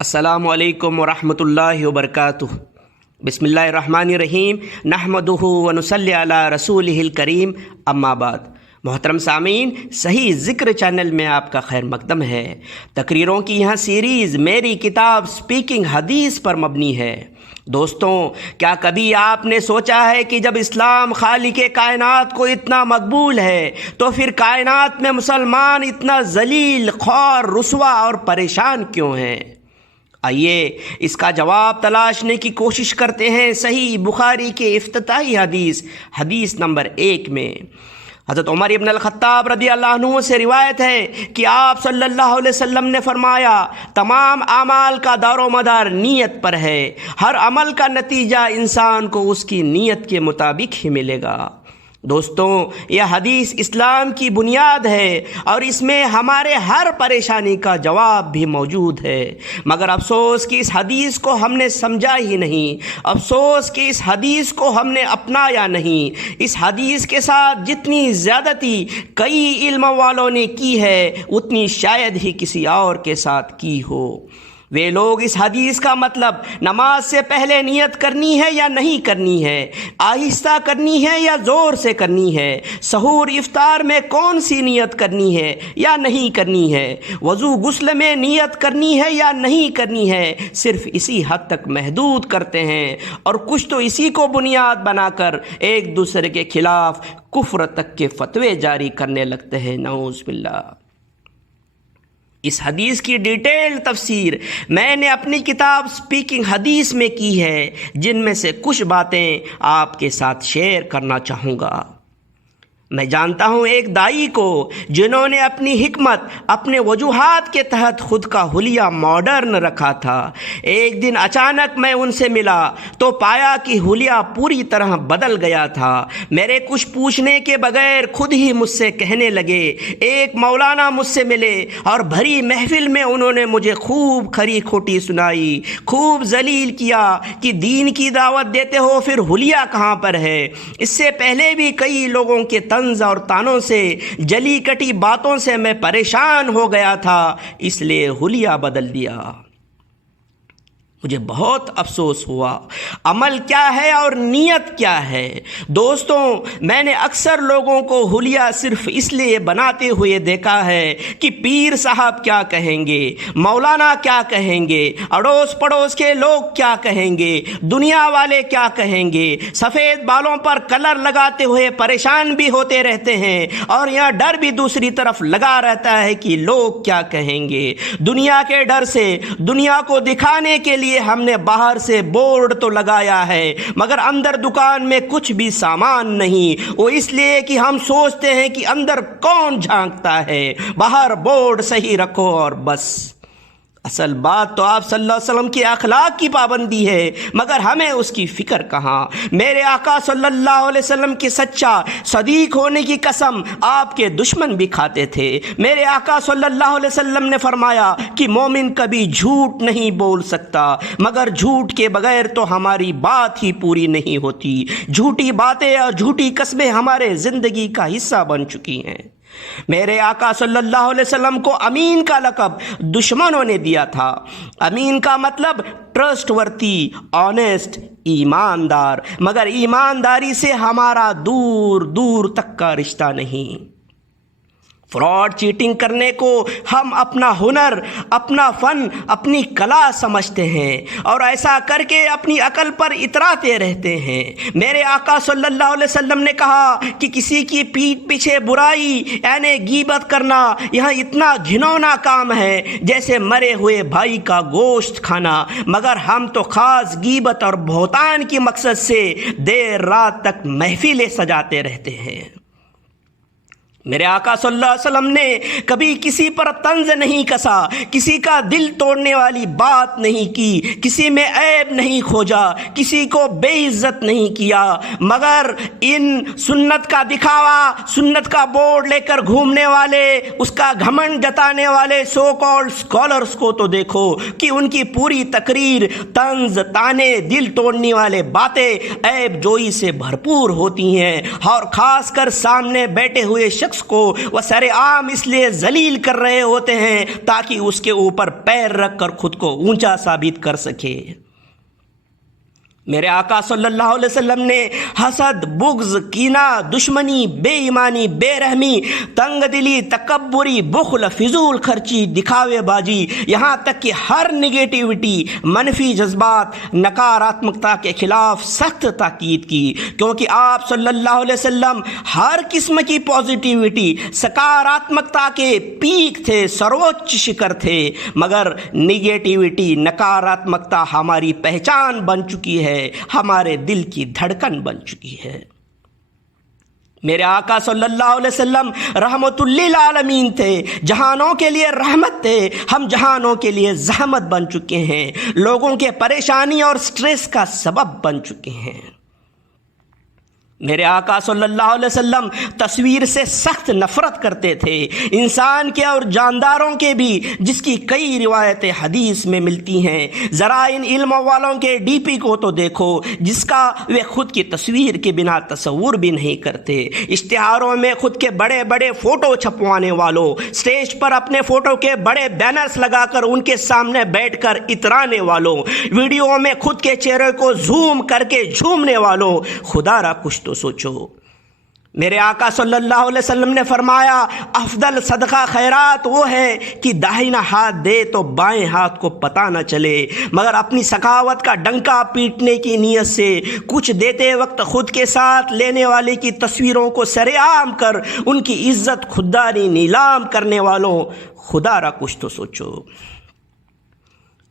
السلام علیکم ورحمۃ اللہ وبرکاتہ۔ بسم اللہ الرحمن الرحیم، نحمدہ ونصلی علی رسولہ الکریم، اما بعد۔ محترم سامعین، صحیح ذکر چینل میں آپ کا خیر مقدم ہے۔ تقریروں کی یہاں سیریز میری کتاب سپیکنگ حدیث پر مبنی ہے۔ دوستوں، کیا کبھی آپ نے سوچا ہے کہ جب اسلام خالق کائنات کو اتنا مقبول ہے تو پھر کائنات میں مسلمان اتنا ذلیل، خوار، رسوا اور پریشان کیوں ہیں؟ آئیے اس کا جواب تلاشنے کی کوشش کرتے ہیں صحیح بخاری کے افتتاحی حدیث نمبر 1 میں۔ حضرت عمر ابن الخطاب رضی اللہ عنہ سے روایت ہے کہ آپ صلی اللہ علیہ وسلم نے فرمایا، تمام اعمال کا دار و مدار نیت پر ہے۔ ہر عمل کا نتیجہ انسان کو اس کی نیت کے مطابق ہی ملے گا۔ دوستوں، یہ حدیث اسلام کی بنیاد ہے اور اس میں ہمارے ہر پریشانی کا جواب بھی موجود ہے، مگر افسوس کہ اس حدیث کو ہم نے سمجھا ہی نہیں، افسوس کہ اس حدیث کو ہم نے اپنایا نہیں۔ اس حدیث کے ساتھ جتنی زیادتی کئی علم والوں نے کی ہے، اتنی شاید ہی کسی اور کے ساتھ کی ہو۔ وہ لوگ اس حدیث کا مطلب نماز سے پہلے نیت کرنی ہے یا نہیں کرنی ہے، آہستہ کرنی ہے یا زور سے کرنی ہے، سحور افطار میں کون سی نیت کرنی ہے یا نہیں کرنی ہے، وضو غسل میں نیت کرنی ہے یا نہیں کرنی ہے، صرف اسی حد تک محدود کرتے ہیں، اور کچھ تو اسی کو بنیاد بنا کر ایک دوسرے کے خلاف کفر تک کے فتوے جاری کرنے لگتے ہیں، نعوذ باللہ۔ اس حدیث کی ڈیٹیل تفسیر میں نے اپنی کتاب سپیکنگ حدیث میں کی ہے، جن میں سے کچھ باتیں آپ کے ساتھ شیئر کرنا چاہوں گا۔ میں جانتا ہوں ایک دائی کو جنہوں نے اپنی حکمت، اپنے وجوہات کے تحت خود کا حلیہ ماڈرن رکھا تھا۔ ایک دن اچانک میں ان سے ملا تو پایا کہ حلیہ پوری طرح بدل گیا تھا۔ میرے کچھ پوچھنے کے بغیر خود ہی مجھ سے کہنے لگے۔ ایک مولانا مجھ سے ملے اور بھری محفل میں انہوں نے مجھے خوب کھری کھوٹی سنائی، خوب ذلیل کیا کہ دین کی دعوت دیتے ہو، پھر حلیہ کہاں پر ہے؟ اس سے پہلے بھی کئی لوگوں کے طنز اور تانوں سے، جلی کٹی باتوں سے میں پریشان ہو گیا تھا، اس لیے حلیہ بدل دیا۔ مجھے بہت افسوس ہوا۔ عمل کیا ہے اور نیت کیا ہے؟ دوستوں، میں نے اکثر لوگوں کو حلیہ صرف اس لیے بناتے ہوئے دیکھا ہے کہ پیر صاحب کیا کہیں گے، مولانا کیا کہیں گے، اڑوس پڑوس کے لوگ کیا کہیں گے، دنیا والے کیا کہیں گے۔ سفید بالوں پر کلر لگاتے ہوئے پریشان بھی ہوتے رہتے ہیں، اور یہاں ڈر بھی دوسری طرف لگا رہتا ہے کہ لوگ کیا کہیں گے۔ دنیا کے ڈر سے، دنیا کو دکھانے کے لیے ہم نے باہر سے بورڈ تو لگایا ہے، مگر اندر دکان میں کچھ بھی سامان نہیں۔ وہ اس لیے کہ ہم سوچتے ہیں کہ اندر کون جھانکتا ہے، باہر بورڈ صحیح رکھو اور بس۔ اصل بات تو آپ صلی اللہ علیہ وسلم کی اخلاق کی پابندی ہے، مگر ہمیں اس کی فکر کہاں۔ میرے آقا صلی اللہ علیہ وسلم کے سچا صدیق ہونے کی قسم آپ کے دشمن بھی کھاتے تھے۔ میرے آقا صلی اللہ علیہ وسلم نے فرمایا کہ مومن کبھی جھوٹ نہیں بول سکتا، مگر جھوٹ کے بغیر تو ہماری بات ہی پوری نہیں ہوتی۔ جھوٹی باتیں اور جھوٹی قسمیں ہمارے زندگی کا حصہ بن چکی ہیں۔ میرے آقا صلی اللہ علیہ وسلم کو امین کا لقب دشمنوں نے دیا تھا۔ امین کا مطلب ٹرسٹ ورتھی، آنیسٹ، ایماندار، مگر ایمانداری سے ہمارا دور دور تک کا رشتہ نہیں۔ فراڈ، چیٹنگ کرنے کو ہم اپنا ہنر، اپنا فن، اپنی کلا سمجھتے ہیں، اور ایسا کر کے اپنی عقل پر اتراتے رہتے ہیں۔ میرے آقا صلی اللہ علیہ وسلم نے کہا کہ کسی کی پیٹھ پیچھے برائی یعنی غیبت کرنا یہاں اتنا گھنونا کام ہے جیسے مرے ہوئے بھائی کا گوشت کھانا، مگر ہم تو خاص غیبت اور بہتان کی مقصد سے دیر رات تک محفلیں سجاتے رہتے ہیں۔ میرے آقا صلی اللہ علیہ وسلم نے کبھی کسی پر طنز نہیں کسا، کسی کا دل توڑنے والی بات نہیں کی، کسی میں عیب نہیں کھوجا، کسی کو بے عزت نہیں کیا، مگر ان سنت کا دکھاوا، سنت کا بورڈ لے کر گھومنے والے، اس کا گھمنڈ جتانے والے سو کالڈ اسکالرس کو تو دیکھو کہ ان کی پوری تقریر طنز، تانے، دل توڑنے والے باتیں عیب جوئی سے بھرپور ہوتی ہیں، اور خاص کر سامنے بیٹھے ہوئے شخص کو وہ سر عام اس لیے ذلیل کر رہے ہوتے ہیں تاکہ اس کے اوپر پیر رکھ کر خود کو اونچا ثابت کر سکے۔ میرے آقا صلی اللہ علیہ وسلم نے حسد، بغض، کینہ، دشمنی، بے ایمانی، بے رحمی، تنگ دلی، تکبری، بخل، فضول خرچی، دکھاوے بازی، یہاں تک کہ ہر نگیٹیوٹی، منفی جذبات، نکاراتمکتا کے خلاف سخت تاکید کی، کیونکہ آپ صلی اللہ علیہ وسلم ہر قسم کی پازیٹیوٹی، سکاراتمکتا کے پیک تھے، سروچ شکر تھے، مگر نگیٹیوٹی، نکاراتمکتا ہماری پہچان بن چکی ہے، ہمارے دل کی دھڑکن بن چکی ہے۔ میرے آقا صلی اللہ علیہ وسلم رحمت للعالمین تھے، جہانوں کے لیے رحمت تھے، ہم جہانوں کے لیے زحمت بن چکے ہیں، لوگوں کے پریشانی اور سٹریس کا سبب بن چکے ہیں۔ میرے آقا صلی اللہ علیہ وسلم تصویر سے سخت نفرت کرتے تھے، انسان کے اور جانداروں کے بھی، جس کی کئی روایتیں حدیث میں ملتی ہیں۔ ذرا ان علم والوں کے ڈی پی کو تو دیکھو، جس کا وہ خود کی تصویر کے بنا تصور بھی نہیں کرتے۔ اشتہاروں میں خود کے بڑے بڑے فوٹو چھپوانے والوں، اسٹیج پر اپنے فوٹو کے بڑے بینرز لگا کر ان کے سامنے بیٹھ کر اترانے والوں، ویڈیو میں خود کے چہرے کو زوم کر کے جھومنے والوں، خدا را کچھ تو سوچو۔ میرے آقا صلی اللہ علیہ وسلم نے فرمایا، افضل صدقہ خیرات وہ ہے کہ داہنا ہاتھ دے تو بائیں ہاتھ کو پتہ نہ چلے، مگر اپنی سخاوت کا ڈنکا پیٹنے کی نیت سے کچھ دیتے وقت خود کے ساتھ لینے والے کی تصویروں کو سر عام کر ان کی عزت خودداری نیلام کرنے والوں، خدا را کچھ تو سوچو۔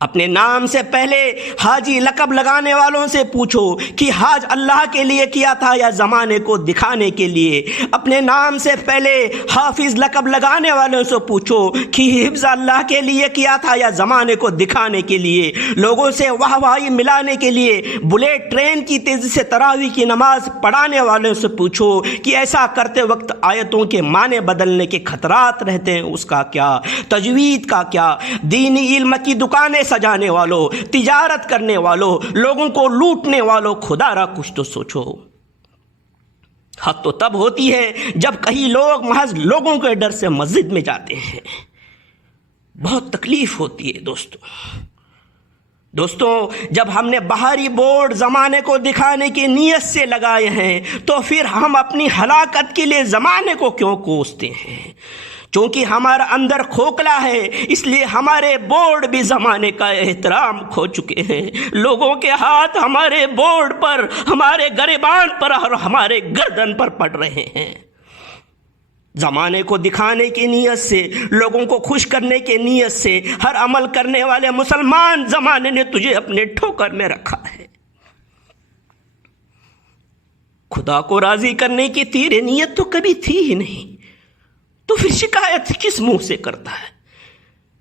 اپنے نام سے پہلے حاجی لقب لگانے والوں سے پوچھو کہ حاج اللہ کے لیے کیا تھا یا زمانے کو دکھانے کے لیے۔ اپنے نام سے پہلے حافظ لقب لگانے والوں سے پوچھو کہ حفظ اللہ کے لیے کیا تھا یا زمانے کو دکھانے کے لیے۔ لوگوں سے واہ واہی ملانے کے لیے بلیٹ ٹرین کی تیزی سے تراویح کی نماز پڑھانے والوں سے پوچھو کہ ایسا کرتے وقت آیتوں کے معنی بدلنے کے خطرات رہتے ہیں، اس کا کیا؟ تجوید کا کیا؟ دینی علم کی دکانیں سجانے والوں، تجارت کرنے والوں، لوگوں کو لوٹنے والوں، خدا را کچھ تو سوچو۔ حد تو تب ہوتی ہے جب کئی لوگ محض لوگوں کے ڈر سے مسجد میں جاتے ہیں، بہت تکلیف ہوتی ہے دوستوں جب ہم نے باہری بورڈ زمانے کو دکھانے کی نیت سے لگائے ہیں تو پھر ہم اپنی ہلاکت کے لیے زمانے کو کیوں کوستے ہیں؟ چونکہ ہمارا اندر کھوکھلا ہے، اس لیے ہمارے بورڈ بھی زمانے کا احترام کھو چکے ہیں۔ لوگوں کے ہاتھ ہمارے بورڈ پر، ہمارے گریبان پر اور ہمارے گردن پر پڑ رہے ہیں۔ زمانے کو دکھانے کی نیت سے، لوگوں کو خوش کرنے کی نیت سے ہر عمل کرنے والے مسلمان، زمانے نے تجھے اپنے ٹھوکر میں رکھا ہے۔ خدا کو راضی کرنے کی تیری نیت تو کبھی تھی ہی نہیں، تو پھر شکایت کس منہ سے کرتا ہے؟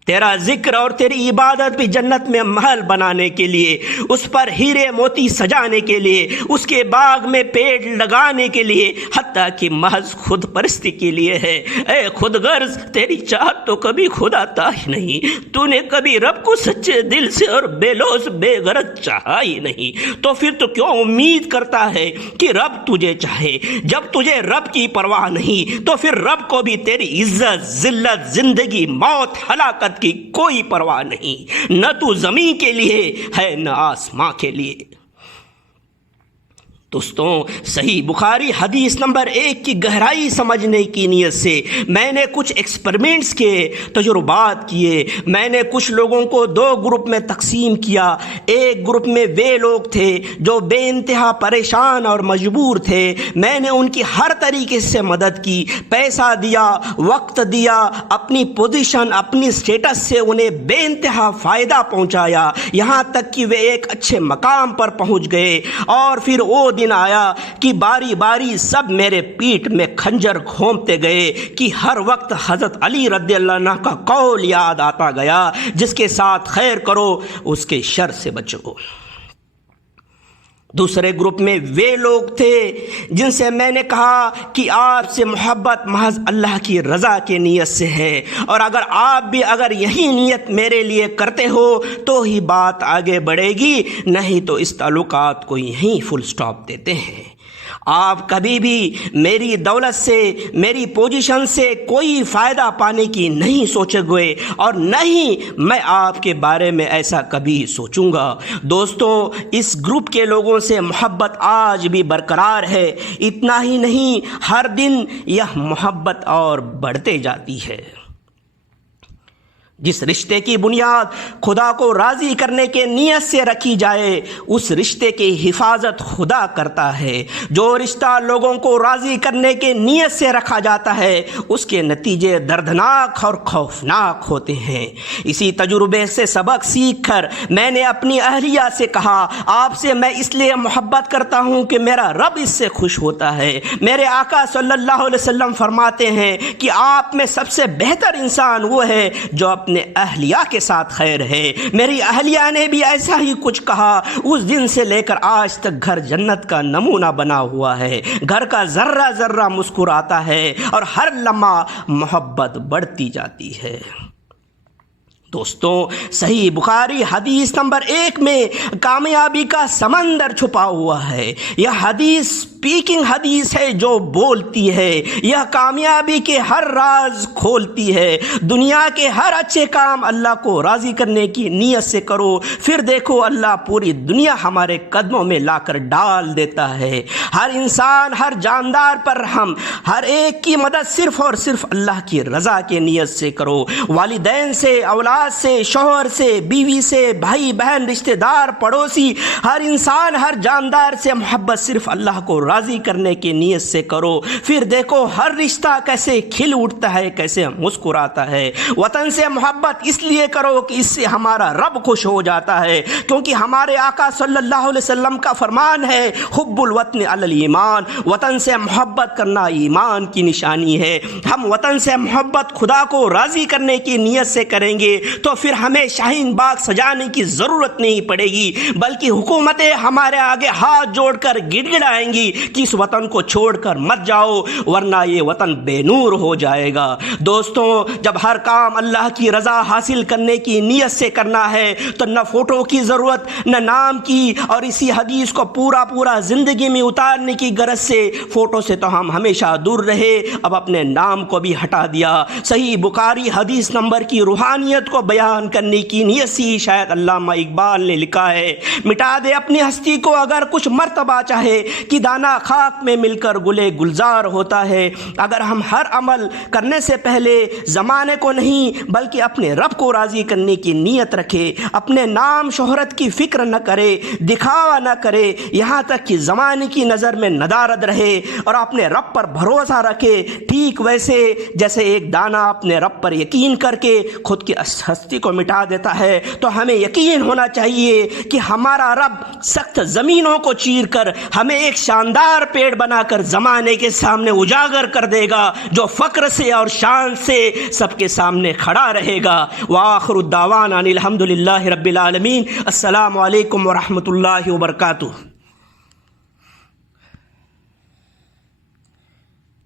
تیرا ذکر اور تیری عبادت بھی جنت میں محل بنانے کے لیے، اس پر ہیرے موتی سجانے کے لیے، اس کے باغ میں پیڑ لگانے کے لیے، حتیٰ کہ محض خود پرستی کے لیے ہے۔ اے خود غرض، تیری چاہت تو کبھی خدا تھا ہی نہیں، تو نے کبھی رب کو سچے دل سے اور بے لوث بے غرض چاہا ہی نہیں، تو پھر تو کیوں امید کرتا ہے کہ رب تجھے چاہے؟ جب تجھے رب کی پرواہ نہیں تو پھر رب کو بھی تیری عزت، ذلت، زندگی، موت، ہلاکت کی کوئی پرواہ نہیں۔ نہ تو زمین کے لیے ہے نہ آسماں کے لیے۔ دوستوں، صحیح بخاری حدیث نمبر 1 کی گہرائی سمجھنے کی نیت سے میں نے کچھ ایکسپریمنٹس کیے، تجربات کیے۔ میں نے کچھ لوگوں کو 2 گروپ میں تقسیم کیا۔ ایک گروپ میں وہ لوگ تھے جو بے انتہا پریشان اور مجبور تھے، میں نے ان کی ہر طریقے سے مدد کی، پیسہ دیا، وقت دیا، اپنی پوزیشن، اپنی سٹیٹس سے انہیں بے انتہا فائدہ پہنچایا، یہاں تک کہ وہ ایک اچھے مقام پر پہنچ گئے۔ اور پھر وہ دن آیا کہ باری باری سب میرے پیٹھ میں خنجر گھونپتے گئے کہ ہر وقت حضرت علی رضی اللہ عنہ کا قول یاد آتا گیا، جس کے ساتھ خیر کرو اس کے شر سے بچو۔ دوسرے گروپ میں وہ لوگ تھے جن سے میں نے کہا کہ آپ سے محبت محض اللہ کی رضا کی نیت سے ہے، اور آپ بھی اگر یہی نیت میرے لیے کرتے ہو تو ہی بات آگے بڑھے گی، نہیں تو اس تعلقات کو یہیں فل سٹاپ دیتے ہیں۔ آپ کبھی بھی میری دولت سے، میری پوزیشن سے کوئی فائدہ پانے کی نہیں سوچے ہوئے، اور نہ ہی میں آپ کے بارے میں ایسا کبھی سوچوں گا۔ دوستو، اس گروپ کے لوگوں سے محبت آج بھی برقرار ہے۔ اتنا ہی نہیں، ہر دن یہ محبت اور بڑھتے جاتی ہے۔ جس رشتے کی بنیاد خدا کو راضی کرنے کے نیت سے رکھی جائے، اس رشتے کی حفاظت خدا کرتا ہے۔ جو رشتہ لوگوں کو راضی کرنے کے نیت سے رکھا جاتا ہے، اس کے نتیجے دردناک اور خوفناک ہوتے ہیں۔ اسی تجربے سے سبق سیکھ کر میں نے اپنی اہلیہ سے کہا، آپ سے میں اس لیے محبت کرتا ہوں کہ میرا رب اس سے خوش ہوتا ہے۔ میرے آقا صلی اللہ علیہ وسلم فرماتے ہیں کہ آپ میں سب سے بہتر انسان وہ ہے جو اپنے اہلیہ کے ساتھ خیر ہے۔ میری اہلیہ نے بھی ایسا ہی کچھ کہا۔ اس دن سے لے کر آج تک گھر جنت کا نمونہ بنا ہوا ہے۔ گھر کا ذرہ ذرہ مسکراتا ہے اور ہر لمحہ محبت بڑھتی جاتی ہے۔ دوستوں، صحیح بخاری حدیث نمبر 1 میں کامیابی کا سمندر چھپا ہوا ہے۔ یہ حدیث اسپیکنگ حدیث ہے جو بولتی ہے۔ یہ کامیابی کے ہر راز کھولتی ہے۔ دنیا کے ہر اچھے کام اللہ کو راضی کرنے کی نیت سے کرو، پھر دیکھو اللہ پوری دنیا ہمارے قدموں میں لا کر ڈال دیتا ہے۔ ہر انسان، ہر جاندار پر رحم، ہر ایک کی مدد صرف اور صرف اللہ کی رضا کے نیت سے کرو۔ والدین سے، اولاد سے، شوہر سے، بیوی سے، بھائی بہن، رشتہ دار، پڑوسی، ہر انسان، ہر جاندار سے محبت صرف اللہ کو راضی کرنے کی نیت سے کرو، پھر دیکھو ہر رشتہ کیسے کھل اٹھتا ہے، کیسے مسکراتا ہے۔ وطن سے محبت اس لیے کرو کہ اس سے ہمارا رب خوش ہو جاتا ہے، کیونکہ ہمارے آقا صلی اللہ علیہ وسلم کا فرمان ہے، حب الوطن علی الایمان، وطن سے محبت کرنا ایمان کی نشانی ہے۔ ہم وطن سے محبت خدا کو راضی کرنے کی نیت سے کریں گے تو پھر ہمیں شاہین باغ سجانے کی ضرورت نہیں پڑے گی، بلکہ حکومتیں ہمارے آگے ہاتھ جوڑ کر گڑ گڑائیں گی کہ اس وطن کو چھوڑ کر مت جاؤ، ورنہ یہ وطن بے نور ہو جائے گا۔ دوستوں، جب ہر کام اللہ کی رضا حاصل کرنے کی نیت سے کرنا ہے تو نہ فوٹو کی ضرورت، نہ نام کی، اور اسی حدیث کو پورا زندگی میں اتارنے کی غرض سے فوٹو سے تو ہم ہمیشہ دور رہے، اب اپنے نام کو بھی ہٹا دیا۔ صحیح بخاری حدیث نمبر کی روحانیت کو بیان کرنے کی نیت سے شاید علامہ اقبال نے لکھا ہے، مٹا دے اپنی ہستی کو اگر کچھ مرتبہ چاہے، کہ دانا خاک میں مل کر گلے گلزار ہوتا ہے۔ اگر ہم ہر عمل کرنے سے پہلے زمانے کو نہیں بلکہ اپنے رب کو راضی کرنے کی نیت رکھے، اپنے نام شہرت کی فکر نہ کرے، دکھاوا نہ کرے، یہاں تک کہ زمانے کی نظر میں ندارد رہے، اور اپنے رب پر بھروسہ رکھے، ٹھیک ویسے جیسے ایک دانہ اپنے رب پر یقین کر کے خود کی ہستی کو مٹا دیتا ہے، تو ہمیں یقین ہونا چاہیے کہ ہمارا رب سخت زمینوں کو چیر کر ہمیں ایک شاندار پیڑ بنا کر زمانے کے سامنے اجاگر کر دے گا، جو فخر سے اور شان سے سب کے سامنے کھڑا رہے گا۔ وآخر الدعوانا الحمدللہ رب العالمین۔ السلام علیکم ورحمۃ اللہ وبرکاتہ۔